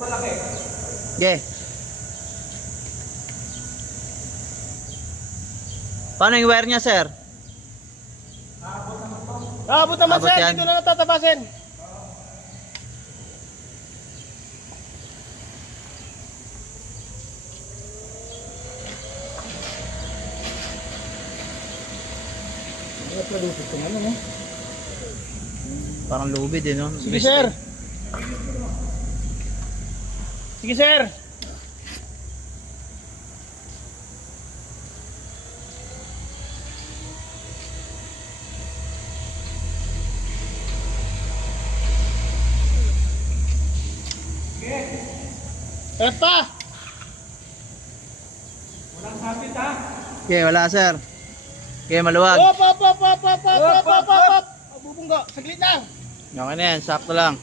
Okay. Paano yung wire niya, sir? Abot naman Abot sir, yan. dito na natatapasin. Parang lubid eh, no? Sige sir. Sige sir. Tara pa. Walang sapit ha. Okay, wala, sir. Okay, maluwag. Op. Bubunggo, saglit lang. Okay na yan, sakto lang.